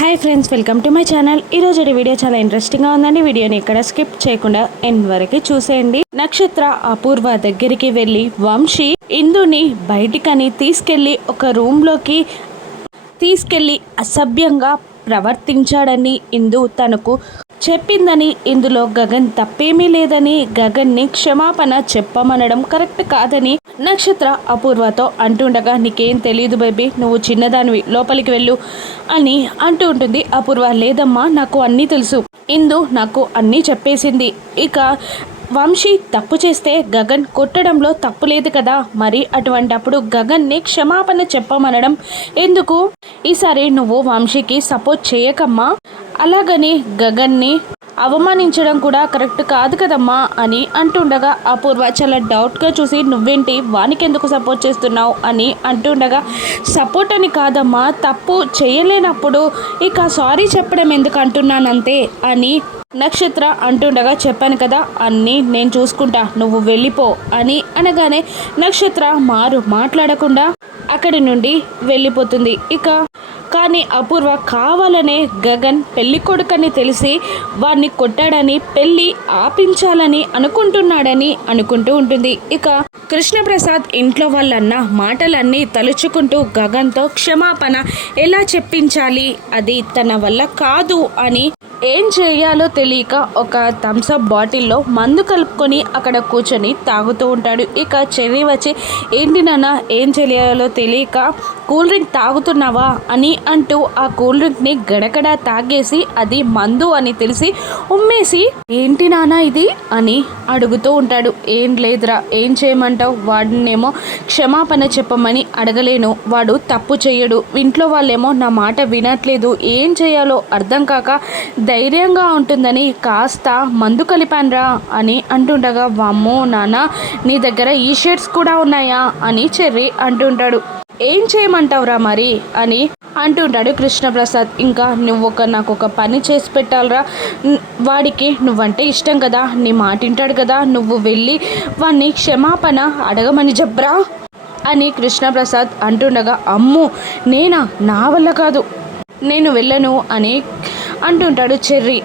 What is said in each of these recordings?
Hi friends, welcome to my channel. ఈరోజు video చాలా ఇంట్రెస్టింగ్గా ఉందండి. వీడియోని ఇక్కడ స్కిప్ చేయకుండా ఎండ్ వరకు చూసేయండి. నక్షత్ర అపూర్వ దగ్గరికి వెళ్ళి వంశీ ఇందుని బయటికని తీసుకెళ్ళి ఒక రూమ్లోకి తీసుకెళ్ళి అసభ్యంగా ప్రవర్తించాడని ఇందు తనకు చెప్పిందని, ఇందులో గగన్ తప్పేమీ లేదని, గగన్ని క్షమాపణ చెప్పమనడం కరెక్ట్ కాదని నక్షత్ర అపూర్వతో అంటుండగా, నీకేం తెలియదు బేబీ, నువ్వు చిన్నదానివి, లోపలికి వెళ్ళు అని అంటూ ఉంటుంది. అపూర్వ, లేదమ్మా, నాకు అన్నీ తెలుసు, ఇందు నాకు అన్నీ చెప్పేసింది. ఇక వంశీ తప్పు చేస్తే గగన్ కొట్టడంలో తప్పు లేదు కదా, మరి అటువంటప్పుడు గగన్ని క్షమాపణ చెప్పమనడం ఎందుకు? ఈసారి నువ్వు వంశీకి సపోర్ట్ చేయకమ్మా, అలాగని గగన్ని అవమానించడం కూడా కరెక్ట్ కాదు కదమ్మా అని అంటుండగా, అపూర్వ చాలా డౌట్గా చూసి, నువ్వేంటి వానికెందుకు సపోర్ట్ చేస్తున్నావు అని అంటుండగా, సపోర్ట్ అని కాదమ్మా, తప్పు చేయలేనప్పుడు ఇక సారీ చెప్పడం ఎందుకు అంటున్నానంతే అని నక్షత్ర అంటుండగా, చెప్పాను కదా అన్నీ నేను చూసుకుంటా, నువ్వు వెళ్ళిపో అని అనగానే నక్షత్ర మాట్లాడకుండా అక్కడి నుండి వెళ్ళిపోతుంది. కానీ అపూర్వ కావాలనే గగన్ పెళ్లి కొడుకని తెలిసి వాడిని కొట్టాడని, పెళ్లి ఆపించాలని అనుకుంటున్నాడని అనుకుంటూ ఉంటుంది. కృష్ణప్రసాద్ ఇంట్లో వాళ్ళన్న మాటలన్నీ తలుచుకుంటూ గగన్తో క్షమాపణ ఎలా చెప్పించాలి, అది తన వల్ల కాదు అని ఏం చేయాలో తెలియక ఒక థమ్సప్ బాటిల్లో మందు కలుపుకొని అక్కడ కూర్చొని తాగుతూ ఉంటాడు. చెర్రీ వచ్చి, ఏంటి నాన్న, ఏం చేయాలో తెలియక కూల్ డ్రింక్ తాగుతున్నావా అని అంటూ ఆ కూల్ డ్రింక్ని గడగడ తాగేసి అది మందు అని తెలిసి ఉమ్మేసి, ఏంటి నాన్న ఇది అని అడుగుతూ ఉంటాడు. ఏం లేదురా, ఏం చేయమంటావు, వాడినేమో క్షమాపణ చెప్పమని అడగలేను, వాడు తప్పు చేయడు, ఇంట్లో వాళ్ళేమో నా మాట వినట్లేదు, ఏం చేయాలో అర్థం కాక ధైర్యంగా ఉంటుందని కాస్త మందు కలిపాన్రా అని అంటుండగా, వామ్మో నాన్న, నీ దగ్గర ఈ షేడ్స్ కూడా ఉన్నాయా అని చెర్రీ అంటుంటాడు. ఏం చేయమంటావురా మరి అని అంటుంటాడు కృష్ణప్రసాద్. ఇంకా నాకు ఒక పని చేసి పెట్టాలరా, వాడికి నువ్వంటే ఇష్టం కదా, నీ మాట వింటాడు కదా, నువ్వు వెళ్ళి వాడిని క్షమాపణ అడగమని చెప్పరా అని కృష్ణప్రసాద్ అంటుండగా, అమ్మో నేనా, నా వల్ల కాదు, నేను వెళ్ళను అని అంటుంటాడు చెర్రీ.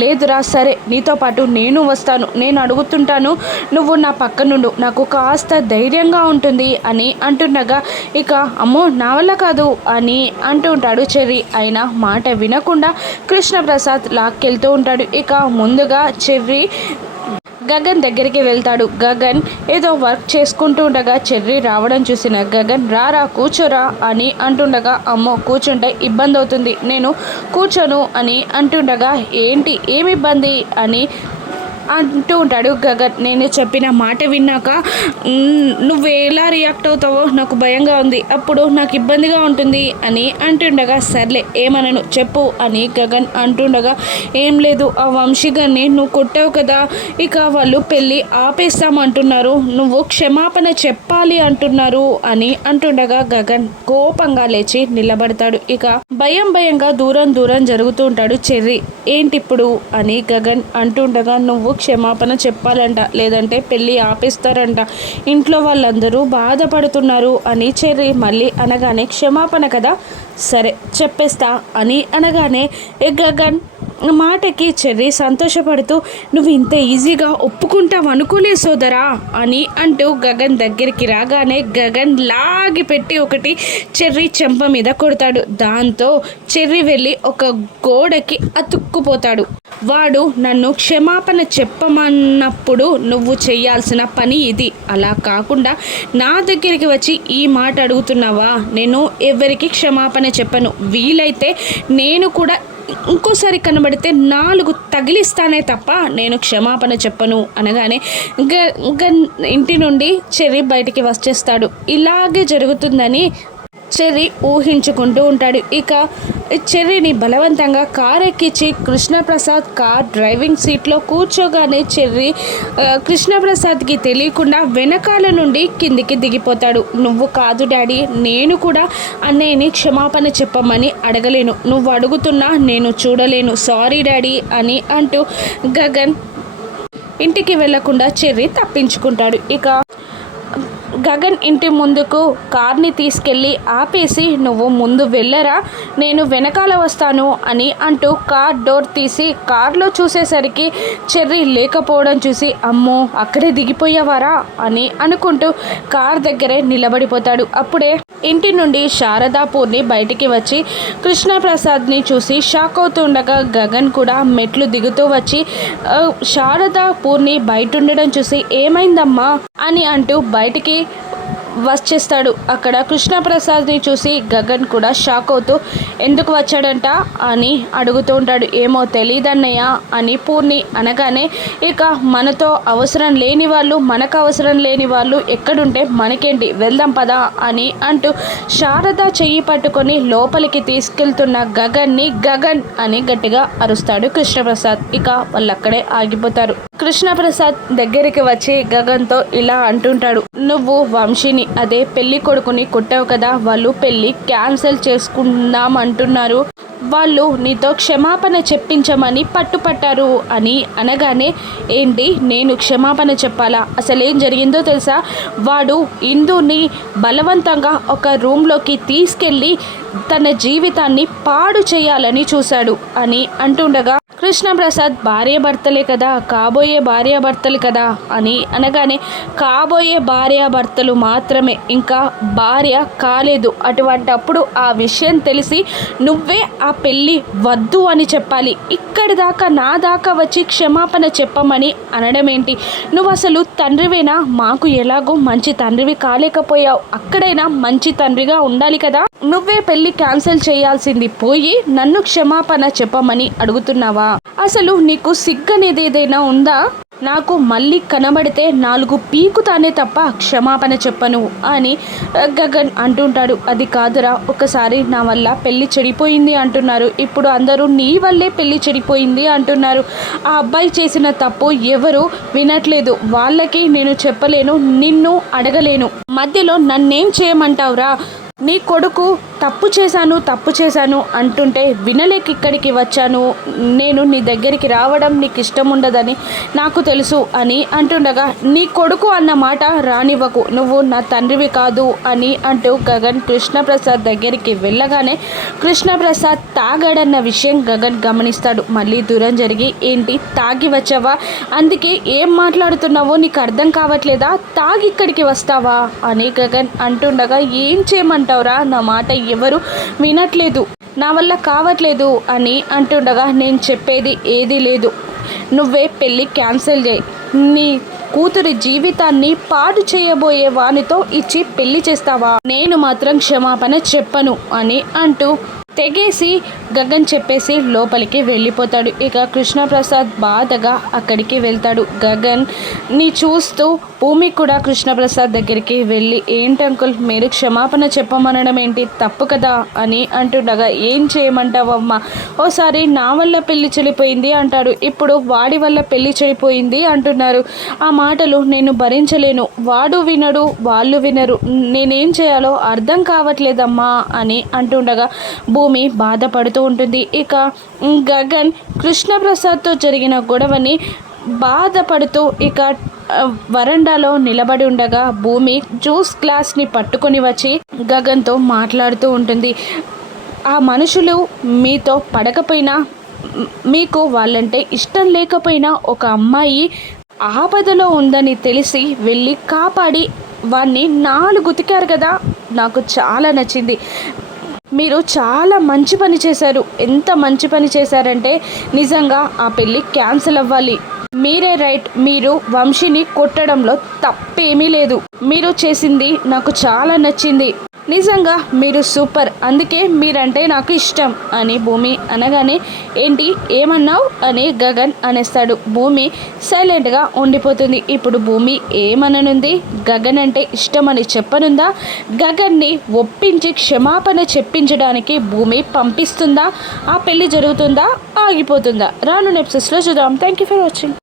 లేదురా, సరే నీతో పాటు నేను వస్తాను, నేను అడుగుతుంటాను, నువ్వు నా పక్కనుండు, నాకు కాస్త ధైర్యంగా ఉంటుంది అని అంటుండగా, అమ్మో నా వల్ల కాదు అని అంటుంటాడు చెర్రీ. అయినా మాట వినకుండా కృష్ణప్రసాద్ లాక్కెళ్తూ ఉంటాడు. ముందుగా చెర్రీ గగన్ దగ్గరికి వెళ్తాడు. గగన్ ఏదో వర్క్ చేసుకుంటూ ఉండగా చెర్రీ రావడం చూసిన గగన్, రారా కూర్చోరా అని అంటుండగా, అమ్మో కూర్చుంటే ఇబ్బంది అవుతుంది, నేను కూర్చోను అని అంటుండగా, ఏంటి ఏమి ఇబ్బంది అని అంటూ ఉంటాడు గగన్. నేను చెప్పిన మాట విన్నాక నువ్వు ఎలా రియాక్ట్ అవుతావో నాకు భయంగా ఉంది, అప్పుడు నాకు ఇబ్బందిగా ఉంటుంది అని అంటుండగా, సర్లే ఏమనను చెప్పు అని గగన్ అంటుండగా, ఏం లేదు, ఆ వంశీ గారిని నువ్వు కొట్టావు కదా, వాళ్ళు పెళ్ళి ఆపేస్తామంటున్నారు, నువ్వు క్షమాపణ చెప్పాలి అంటున్నారు అని అంటుండగా గగన్ కోపంగా లేచి నిలబడతాడు. భయంగా దూరం జరుగుతూ ఉంటాడు చెర్రీ. ఏంటిప్పుడు అని గగన్ అంటుండగా, నువ్వు క్షమాపణ చెప్పాలంట, లేదంటే పెళ్ళి ఆపేస్తారంట, ఇంట్లో వాళ్ళందరూ బాధపడుతున్నారు అని చెర్రీ మళ్ళీ అనగానే, క్షమాపణ కదా, సరే చెప్పేస్తా అని అనగానే గగన్ మాటకి చెర్రీ సంతోషపడుతూ, నువ్వు ఇంత ఈజీగా ఒప్పుకుంటావు అనుకోలే సోదరా అని అంటూ గగన్ దగ్గరికి రాగానే గగన్ లాగి పెట్టి ఒకటి చెర్రీ చెంప మీద కొడతాడు. దాంతో చెర్రీ వెళ్ళి ఒక గోడకి అతుక్కుపోతాడు. వాడు నన్ను క్షమాపణ చెప్పమన్నప్పుడు నువ్వు చేయాల్సిన పని ఇది, అలా కాకుండా నా దగ్గరికి వచ్చి ఈ మాట అడుగుతున్నావా, నేను ఎవరికి క్షమాపణ చెప్పను, వీలైతే నేను కూడా ఇంకోసారి కనబడితే 4 తగిలిస్తానే తప్ప నేను క్షమాపణ చెప్పను అనగానే ఇంటి నుండి చెర్రీ బయటికి వచ్చేస్తాడు. ఇలాగే జరుగుతుందని చెర్రీ ఊహించుకుంటూ ఉంటాడు. చెర్రీని బలవంతంగా కార్ ఎక్కించి కృష్ణప్రసాద్ కార్ డ్రైవింగ్ సీట్లో కూర్చోగానే చెర్రీ కృష్ణప్రసాద్కి తెలియకుండా వెనకాల నుండి కిందికి దిగిపోతాడు. నువ్వు కాదు డాడీ, నేను కూడా అన్నయ్యని క్షమాపణ చెప్పమని అడగలేను, నువ్వు అడుగుతున్నా నేను చూడలేను, సారీ డాడీ అని అంటూ గగన్ ఇంటికి వెళ్లకుండా చెర్రీ తప్పించుకుంటాడు. గగన్ ఇంటి ముందుకు కార్ని తీసుకెళ్ళి ఆపేసి, నువ్వు ముందు వెళ్ళరా, నేను వెనకాల వస్తాను అని అంటూ కార్ డోర్ తీసి కార్లో చూసేసరికి చెర్రీ లేకపోవడం చూసి, అమ్మో అక్కడే దిగిపోయేవారా అని అనుకుంటూ కార్ దగ్గరే నిలబడిపోతాడు. అప్పుడే ఇంటి నుండి శారదాపూర్ని బయటికి వచ్చి కృష్ణప్రసాద్ని చూసి షాక్ అవుతుండగా గగన్ కూడా మెట్లు దిగుతూ వచ్చి శారదాపూర్ని బయట ఉండడం చూసి, ఏమైందమ్మా అని అంటూ బయటికి వచ్చేస్తాడు. అక్కడ కృష్ణప్రసాద్ని చూసి గగన్ కూడా షాక్ అవుతూ, ఎందుకు వచ్చాడంట అని అడుగుతూ ఉంటాడు. ఏమో తెలియదన్నయ్య అని పూర్ణి అనగానే, ఇక మనతో అవసరం లేని వాళ్ళు, మనకు అవసరం లేని వాళ్ళు ఎక్కడుంటే మనకేంటి, వెళ్దాం పదా అని అంటూ శారద చెయ్యి పట్టుకొని లోపలికి తీసుకెళ్తున్న గగన్ని గగన్ అని గట్టిగా అరుస్తాడు కృష్ణప్రసాద్. ఇక వాళ్ళు అక్కడే ఆగిపోతారు. కృష్ణప్రసాద్ దగ్గరికి వచ్చి గగన్తో ఇలా అంటుంటాడు, నువ్వు వంశీని, అదే పెళ్లి కొడుకుని కొట్టావు కదా, వాళ్ళు పెళ్లి క్యాన్సిల్ చేసుకుందాం అంటున్నారు, వాళ్ళు నీతో క్షమాపణ చెప్పించమని పట్టుపట్టారు అని అనగానే, ఏంటి నేను క్షమాపణ చెప్పాలా, అసలేం జరిగిందో తెలుసా, వాడు ఇందుని బలవంతంగా ఒక రూమ్లోకి తీసుకెళ్ళి తన జీవితాన్ని పాడు చేయాలని చూశాడు అని అంటుండగా, కృష్ణప్రసాద్ భార్యాభర్తలే కదా, కాబోయే భార్యాభర్తలు కదా అని అనగానే, కాబోయే భార్యాభర్తలు మాత్రమే, ఇంకా భార్య కాలేదు, అటువంటప్పుడు ఆ విషయం తెలిసి నువ్వే ఆ పెళ్ళి వద్దు అని చెప్పాలి, ఇక్కడి దాకా నా దాకా వచ్చి క్షమాపణ చెప్పమని అనడం ఏంటి, నువ్వు అసలు తండ్రివేనా, మాకు ఎలాగో మంచి తండ్రివి కాలేకపోయావు, అక్కడైనా మంచి తండ్రిగా ఉండాలి కదా, నువ్వే పెళ్లి క్యాన్సిల్ చేయాల్సింది పోయి నన్ను క్షమాపణ చెప్పమని అడుగుతున్నావా, అసలు నీకు సిగ్గనేది ఏదైనా ఉందా, నాకు మళ్ళీ కనబడితే 4 పీకుతానే తప్ప క్షమాపణ చెప్పను అని గగన్ అంటుంటాడు. అది కాదురా, ఒకసారి నా వల్ల పెళ్లి చెడిపోయింది అంటున్నారు, ఇప్పుడు అందరూ నీ వల్లే పెళ్లి చెడిపోయింది అంటున్నారు, ఆ అబ్బాయి చేసిన తప్పు ఎవరు వినట్లేదు, వాళ్ళకి నేను చెప్పలేను, నిన్ను అడగలేను, మధ్యలో నన్నేం చేయమంటావురా, నీ కొడుకు తప్పు చేశాను అంటుంటే వినలేక ఇక్కడికి వచ్చాను, నేను నీ దగ్గరికి రావడం నీకు ఇష్టం ఉండదని నాకు తెలుసు అని అంటుండగా, నీ కొడుకు అన్న మాట రానివ్వకు, నువ్వు నా తండ్రివి కాదు అని అంటూ గగన్ కృష్ణప్రసాద్ దగ్గరికి వెళ్ళగానే కృష్ణప్రసాద్ తాగాడన్న విషయం గగన్ గమనిస్తాడు. మళ్ళీ దూరం జరిగి, ఏంటి తాగి వచ్చావా, అందుకే ఏం మాట్లాడుతున్నావో నీకు అర్థం కావట్లేదా, తాగి ఇక్కడికి వస్తావా అని గగన్ అంటుండగా, ఏం చేయమంటావురా, నా మాట ఎవరు వినట్లేదు, నా వల్ల కావట్లేదు అని అంటుండగా, నేను చెప్పేది ఏదీ లేదు, నువ్వే పెళ్ళి క్యాన్సిల్ చేయి, నీ కూతురి జీవితాన్ని పాడు చేయబోయే వానితో ఇచ్చి పెళ్లి చేస్తావా, నేను మాత్రం క్షమాపణ చెప్పను అని అంటూ తెగేసి గగన్ చెప్పేసి లోపలికి వెళ్ళిపోతాడు. ఇక కృష్ణప్రసాద్ బాధగా అక్కడికి వెళ్తాడు. గగన్ ని చూస్తూ భూమి కూడా కృష్ణప్రసాద్ దగ్గరికి వెళ్ళి, ఏంటి అంకుల్ మీరు క్షమాపణ చెప్పమనడం ఏంటి, తప్పు కదా అని అంటుండగా, ఏం చేయమంటావమ్మా, ఓసారి నా వల్ల పెళ్లి చెడిపోయింది అంటాడు, ఇప్పుడు వాడి వల్ల పెళ్లి చెడిపోయింది అంటున్నారు, ఆ మాటలు నేను భరించలేను, వాడు వినడు వాళ్ళు వినరు, నేనేం చేయాలో అర్థం కావట్లేదమ్మా అని అంటుండగా భూమి బాధపడుతూ ఉంటుంది. ఇక గగన్ కృష్ణప్రసాద్తో జరిగిన గొడవని బాధపడుతూ ఇక వరండాలో నిలబడి ఉండగా భూమి జ్యూస్ గ్లాస్ని పట్టుకొని వచ్చి గగన్తో మాట్లాడుతూ ఉంటుంది. ఆ మనుషులు మీతో పడకపోయినా, మీకు వాళ్ళంటే ఇష్టం లేకపోయినా, ఒక అమ్మాయి ఆపదలో ఉందని తెలిసి వెళ్ళి కాపాడి వాడిని 4 ఉతికారు కదా, నాకు చాలా నచ్చింది, మీరు చాలా మంచి పని చేశారు, ఎంత మంచి పని చేశారంటే నిజంగా ఆ పెళ్ళి క్యాన్సిల్ అవ్వాలి, మీరే రైట్, మీరు వంశీని కొట్టడంలో తప్పేమీ లేదు, మీరు చేసింది నాకు చాలా నచ్చింది, నిజంగా మీరు సూపర్, అందుకే మీరంటే నాకు ఇష్టం అని భూమి అనగానే, ఏంటి ఏమన్నావు అని గగన్ అనేస్తాడు. భూమి సైలెంట్గా ఉండిపోతుంది. ఇప్పుడు భూమి ఏమననుంది, గగన్ అంటే ఇష్టం అని చెప్పనుందా, గగన్ని ఒప్పించి క్షమాపణ చెప్పించడానికి భూమి పంపిస్తుందా, ఆ పెళ్లి జరుగుతుందా, ఆగిపోతుందా, రాను ఎపిసోడ్స్లో చూద్దాం. Thank you for watching.